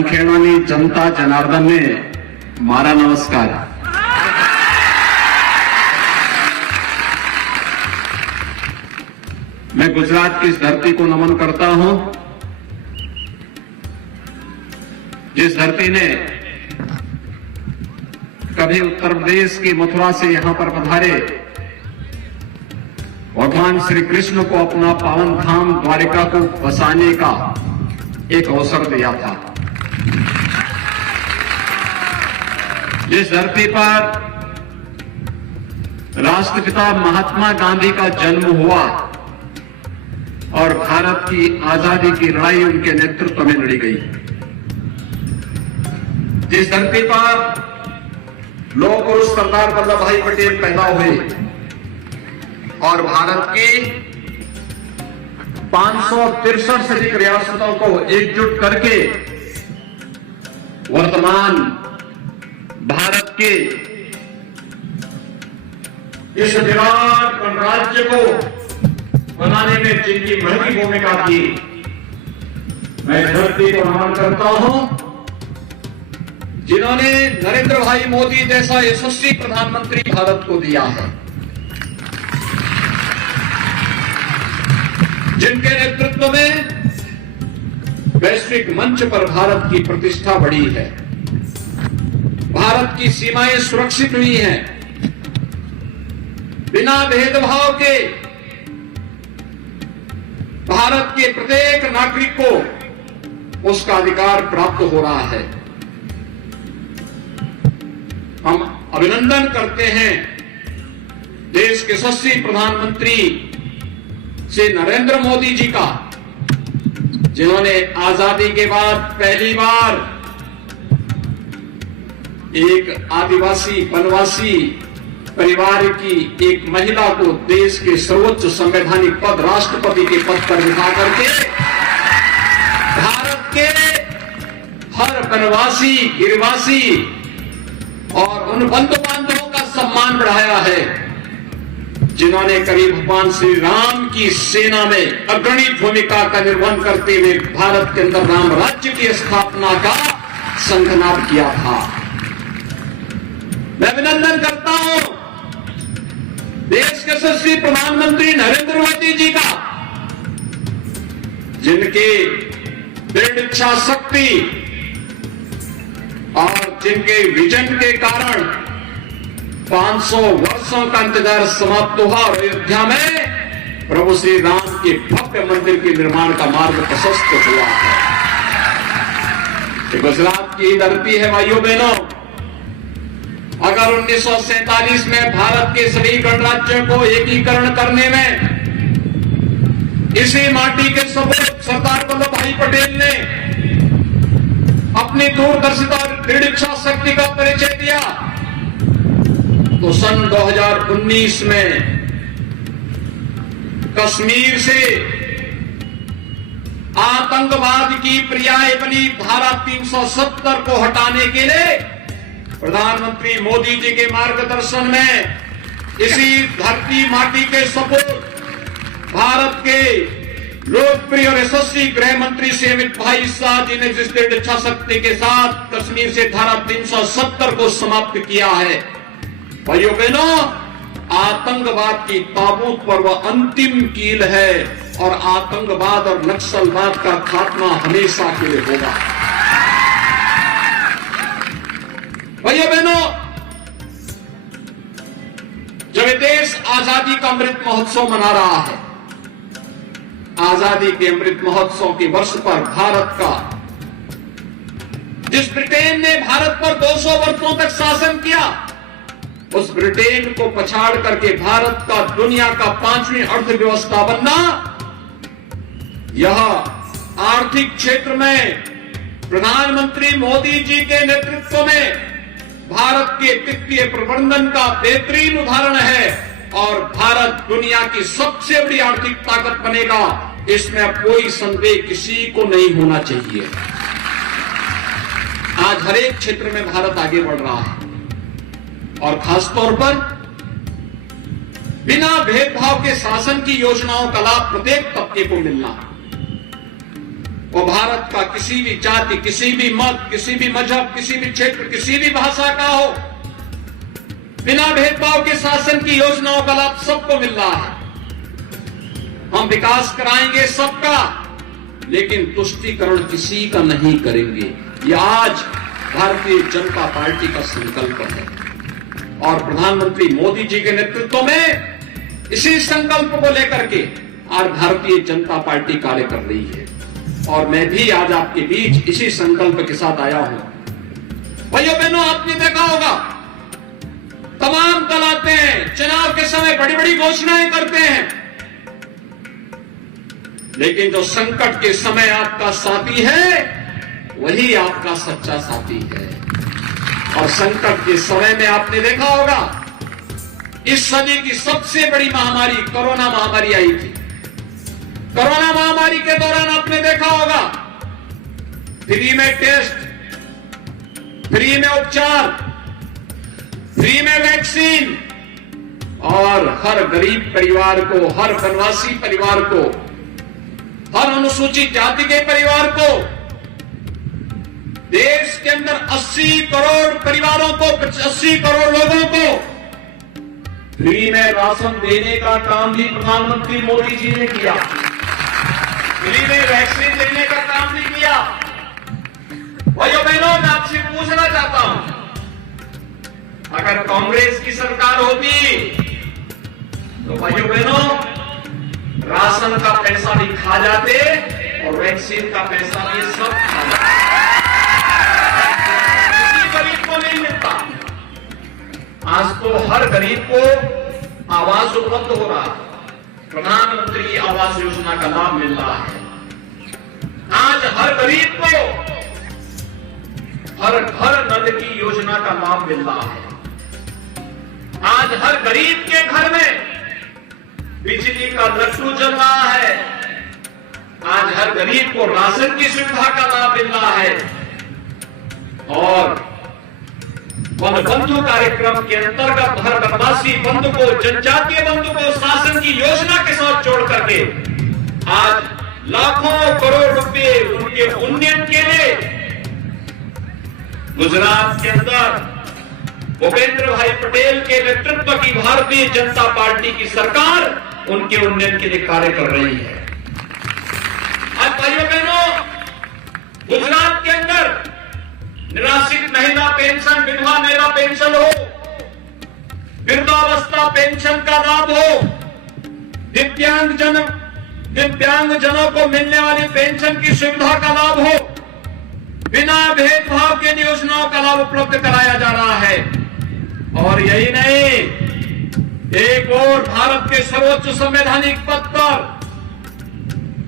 સંખેડાની જનતા જનાર્દનને મારા નમસ્કાર। मैं गुजरात की इस धरती को नमन करता हूं, जिस धरती ने कभी उत्तर प्रदेश की मथुरा से यहां पर पधारे भगवान श्री कृष्ण को अपना पावन धाम द्वारिका को बसाने का एक अवसर दिया था, जिस धरती पर राष्ट्रपिता महात्मा गांधी का जन्म हुआ और भारत की आजादी की लड़ाई उनके नेतृत्व में लड़ी गई, जिस धरती पर लौह पुरुष सरदार वल्लभ भाई पटेल पैदा हुए और भारत की 563 से अधिक रियासतों को एकजुट करके वर्तमान भारत के इस विराट गणराज्य को बनाने में जिनकी महती भूमिका थी, मैं धरती को नमन करता हूं, जिन्होंने नरेंद्र भाई मोदी जैसा यशस्वी प्रधानमंत्री भारत को दिया है, जिनके नेतृत्व में वैश्विक मंच पर भारत की प्रतिष्ठा बढ़ी है, भारत की सीमाएं सुरक्षित हुई हैं, बिना भेदभाव के भारत के प्रत्येक नागरिक को उसका अधिकार प्राप्त हो रहा है। हम अभिनंदन करते हैं देश के यशस्वी प्रधानमंत्री श्री नरेंद्र मोदी जी का, जिन्होंने आजादी के बाद पहली बार एक आदिवासी वनवासी परिवार की एक महिला को देश के सर्वोच्च संवैधानिक पद राष्ट्रपति के पद पर बिठा करके भारत के हर वनवासी गिरिवासी और उन बंधु बांधवों का सम्मान बढ़ाया है, जिन्होंने करीब भगवान श्री राम की सेना में अग्रणी भूमिका का निर्वहन करते हुए भारत के अंदर राम राज्य की स्थापना का संकल्प किया था। मैं अभिनंदन करता हूं देश के यशस्वी प्रधानमंत्री नरेंद्र मोदी जी का, जिनकी दृढ़ इच्छा शक्ति और जिनके विजन के कारण 500 वर्षों का इंतजार समाप्त हुआ और अयोध्या में प्रभु श्री राम के भव्य मंदिर के निर्माण का मार्ग प्रशस्त हुआ है। ये गुजरात की धरती है भाइयों बहनों। अगर 1947 में भारत के सभी गणराज्यों को एकीकरण करने में इसी माटी के सपूत सरदार वल्लभ भाई पटेल ने अपनी दूरदर्शिता और दृढ़ इच्छा शक्ति का परिचय दिया, तो सन 2019 में कश्मीर से आतंकवाद की पर्याय बनी धारा 370 को हटाने के लिए प्रधानमंत्री मोदी जी के मार्गदर्शन में इसी धरती माटी के सपूत भारत के लोकप्रिय और यशस्वी गृह मंत्री श्री अमित भाई शाह जी ने जिस दृढ़ इच्छा शक्ति के साथ कश्मीर से धारा 370 को समाप्त किया है, भाइयों बहनों, आतंकवाद की ताबूत पर वह अंतिम कील है और आतंकवाद और नक्सलवाद का खात्मा हमेशा के लिए होगा। भाइयों बहनों, जब ये देश आजादी का अमृत महोत्सव मना रहा है, आजादी के अमृत महोत्सव के वर्ष पर भारत का, जिस ब्रिटेन ने भारत पर 200 वर्षों तक शासन किया, उस ब्रिटेन को पछाड़ करके भारत का दुनिया का 5वीं अर्थव्यवस्था बनना, यह आर्थिक क्षेत्र में प्रधानमंत्री मोदी जी के नेतृत्व में भारत के वित्तीय प्रबंधन का बेहतरीन उदाहरण है और भारत दुनिया की सबसे बड़ी आर्थिक ताकत बनेगा, इसमें अब कोई संदेह किसी को नहीं होना चाहिए। आज हर एक क्षेत्र में भारत आगे बढ़ रहा है और खासतौर पर बिना भेदभाव के शासन की योजनाओं का लाभ प्रत्येक तबके को मिलना। वो भारत का किसी भी जाति, किसी भी मत, किसी भी मजहब, किसी भी क्षेत्र, किसी भी भाषा का हो, बिना भेदभाव के शासन की योजनाओं का लाभ सबको मिल रहा है। हम विकास कराएंगे सबका, लेकिन तुष्टीकरण किसी का नहीं करेंगे। ये आज भारतीय जनता पार्टी का संकल्प है और प्रधानमंत्री मोदी जी के नेतृत्व में इसी संकल्प को लेकर के आज भारतीय जनता पार्टी कार्य कर रही है और मैं भी आज आपके बीच इसी संकल्प के साथ आया हूं। भाइयों बहनों, आपने देखा होगा तमाम दल आते हैं, चुनाव के समय बड़ी बड़ी घोषणाएं करते हैं, लेकिन जो संकट के समय आपका साथी है वही आपका सच्चा साथी है। और संकट के समय में आपने देखा होगा इस सदी की सबसे बड़ी महामारी कोरोना महामारी आई थी। कोरोना महामारी के दौरान आपने देखा होगा फ्री में टेस्ट, फ्री में उपचार, फ्री में वैक्सीन और हर गरीब परिवार को, हर वनवासी परिवार को, हर अनुसूचित जाति के परिवार को, देश के अंदर 80 करोड़ परिवारों को, 80 करोड़ लोगों को फ्री में राशन देने का काम भी प्रधानमंत्री मोदी जी ने किया। फ्री में वैक्सीन देने का काम भी किया। भाइयों बहनों, मैं आपसे पूछना चाहता हूं, अगर कांग्रेस की सरकार होती तो भाइयों बहनों राशन का पैसा भी खा जाते और वैक्सीन का पैसा भी सब खा जाते। किसी गरीब को नहीं मिलता। आज तो हर गरीब को आवास उपलब्ध हो रहा है। प्रधानमंत्री आवास योजना का लाभ मिल रहा है। आज हर गरीब को हर घर नल की योजना का लाभ मिल रहा है। आज हर गरीब के घर में बिजली का लट्टू जल रहा है। आज हर गरीब को राशन की सुविधा का लाभ मिल रहा है। और वन बंधु कार्यक्रम के अंतर्गत हर वनवासी बंधु को, जनजातीय बंधु को शासन की योजना के साथ जोड़ करके आज लाखों करोड़ रुपए उनके उन्नयन के लिए गुजरात के अंदर भूपेंद्र भाई पटेल के नेतृत्व की भारतीय जनता पार्टी की सरकार उनके उन्नयन के लिए कार्य कर रही है। आज भाइयों बहनों, गुजरात के अंदर निराश्रित महिला पेंशन, विधवा महिला पेंशन हो, वृद्धावस्था पेंशन का लाभ हो, दिव्यांगजनों को मिलने वाली पेंशन की सुविधा का लाभ हो, बिना भेदभाव के योजनाओं का लाभ उपलब्ध कराया जा रहा है। और यही नहीं, एक और भारत के सर्वोच्च संवैधानिक पद पर,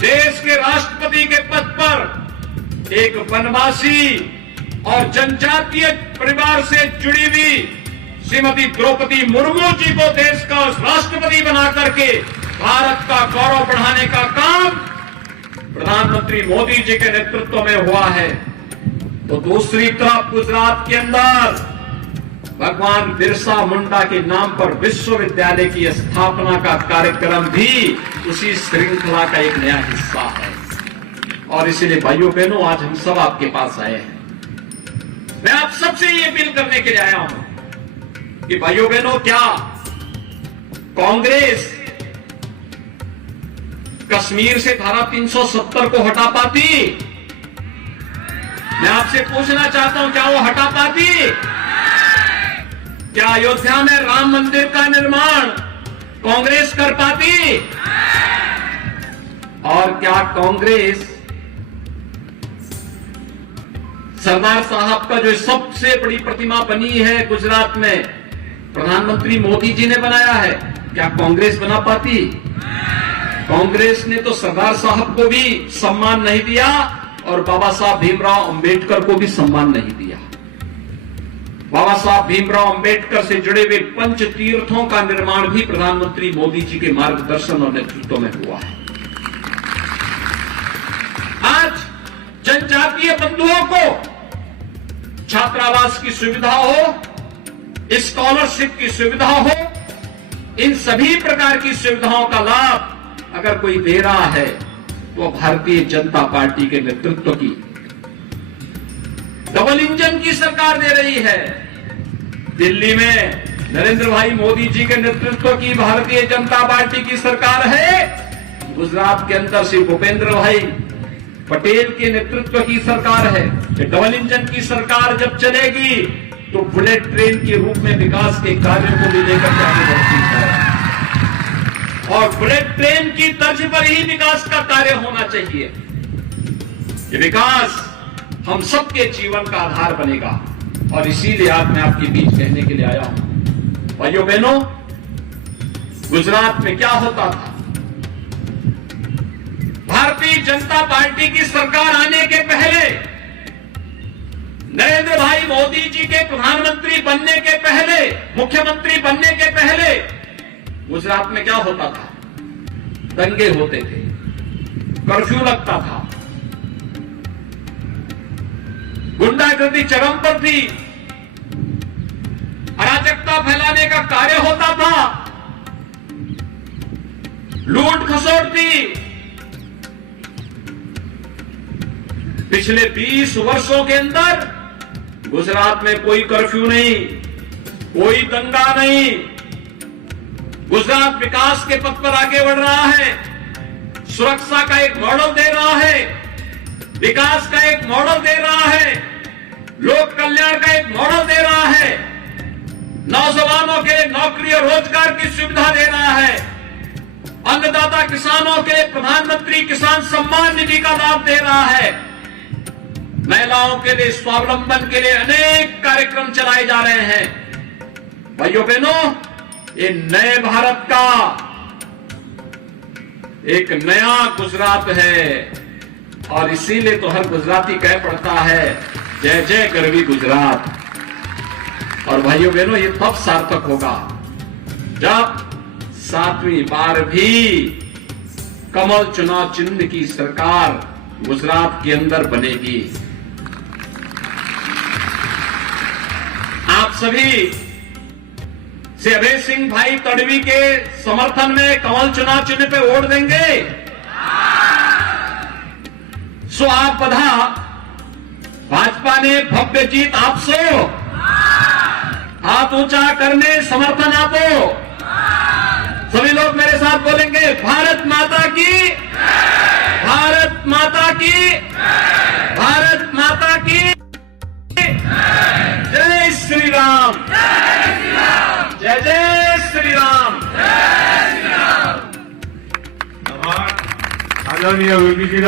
देश के राष्ट्रपति के पद पर एक वनवासी और जनजातीय परिवार से जुड़ी हुई श्रीमती द्रौपदी मुर्मू जी को देश का राष्ट्रपति बना करके भारत का गौरव बढ़ाने का काम प्रधानमंत्री मोदी जी के नेतृत्व में हुआ है। तो दूसरी तरफ गुजरात के अंदर भगवान बिरसा मुंडा के नाम पर विश्वविद्यालय की स्थापना का कार्यक्रम भी उसी श्रृंखला का एक नया हिस्सा है। और इसलिए भाइयों बहनों, आज हम सब आपके पास आए हैं। मैं आप सबसे ये अपील करने के लिए आया हूं कि भाइयों बहनों, क्या कांग्रेस कश्मीर से धारा 370 को हटा पाती? मैं आपसे पूछना चाहता हूं, क्या वो हटा पाती? क्या अयोध्या में राम मंदिर का निर्माण कांग्रेस कर पाती? और क्या कांग्रेस सरदार साहब का जो सबसे बड़ी प्रतिमा बनी है गुजरात में, प्रधानमंत्री मोदी जी ने बनाया है, क्या कांग्रेस बना पाती? कांग्रेस ने तो सरदार साहब को भी सम्मान नहीं दिया और बाबा साहब भीमराव अंबेडकर को भी सम्मान नहीं दिया। बाबा साहब भीमराव अंबेडकर से जुड़े हुए पंच तीर्थों का निर्माण भी प्रधानमंत्री मोदी जी के मार्गदर्शन और नेतृत्व में हुआ है। आज जनजातीय बंधुओं को छात्रावास की सुविधा हो, स्कॉलरशिप की सुविधा हो, इन सभी प्रकार की सुविधाओं का लाभ अगर कोई दे रहा है वो भारतीय जनता पार्टी के नेतृत्व की डबल इंजन की सरकार दे रही है। दिल्ली में नरेंद्र भाई मोदी जी के नेतृत्व की भारतीय जनता पार्टी की सरकार है। गुजरात के अंदर श्री भूपेंद्र भाई पटेल के नेतृत्व की सरकार है। ये डबल इंजन की सरकार जब चलेगी तो बुलेट ट्रेन के रूप में विकास के कार्यों को भी लेकर के आगे बढ़ती है और बुलेट ट्रेन की तर्ज पर ही विकास का कार्य होना चाहिए। ये विकास हम सबके जीवन का आधार बनेगा और इसीलिए आज मैं आपके बीच कहने के लिए आया हूं। भाइयों बहनों, गुजरात में क्या होता था? भारतीय जनता पार्टी की सरकार आने के पहले, नरेंद्र भाई मोदी जी के प्रधानमंत्री बनने के पहले, मुख्यमंत्री बनने के पहले गुजरात में क्या होता था? दंगे होते थे, कर्फ्यू लगता था, गुंडागर्दी चरम पर थी, अराजकता फैलाने का कार्य होता था, लूट खसोट थी। पिछले 20 वर्षों के अंदर गुजरात में कोई कर्फ्यू नहीं, कोई दंगा नहीं। गुजरात विकास के पथ पर आगे बढ़ रहा है, सुरक्षा का एक मॉडल दे रहा है, विकास का एक मॉडल दे रहा है, लोक कल्याण का एक मॉडल दे रहा है, नौजवानों के लिए नौकरी और रोजगार की सुविधा दे रहा है, अन्नदाता किसानों के लिए प्रधानमंत्री किसान सम्मान निधि का लाभ दे रहा है, महिलाओं के लिए स्वावलंबन के लिए अनेक कार्यक्रम चलाए जा रहे हैं। भाइयों बहनों, ये नए भारत का एक नया गुजरात है और इसीलिए तो हर गुजराती कह पड़ता है, जय जय गरवी गुजरात। और भाइयों बहनों, ये तब सार्थक होगा जब 7वीं बार भी कमल चुनाव चिन्ह की सरकार गुजरात के अंदर बनेगी। आप सभी श्री अभय सिंह भाई तड़वी के समर्थन में कमल चुनाव चिन्ह पे वोट देंगे। सो आप बधा, भाजपा ने भव्य जीत आपसे, हाथ ऊंचा करने समर्थन आपो। सभी लोग मेरे साथ बोलेंगे, भारत माता की, भारत माता की, भारत माता की, जय श्री राम, जय जय श्री राम। आदरणीय वीपी जी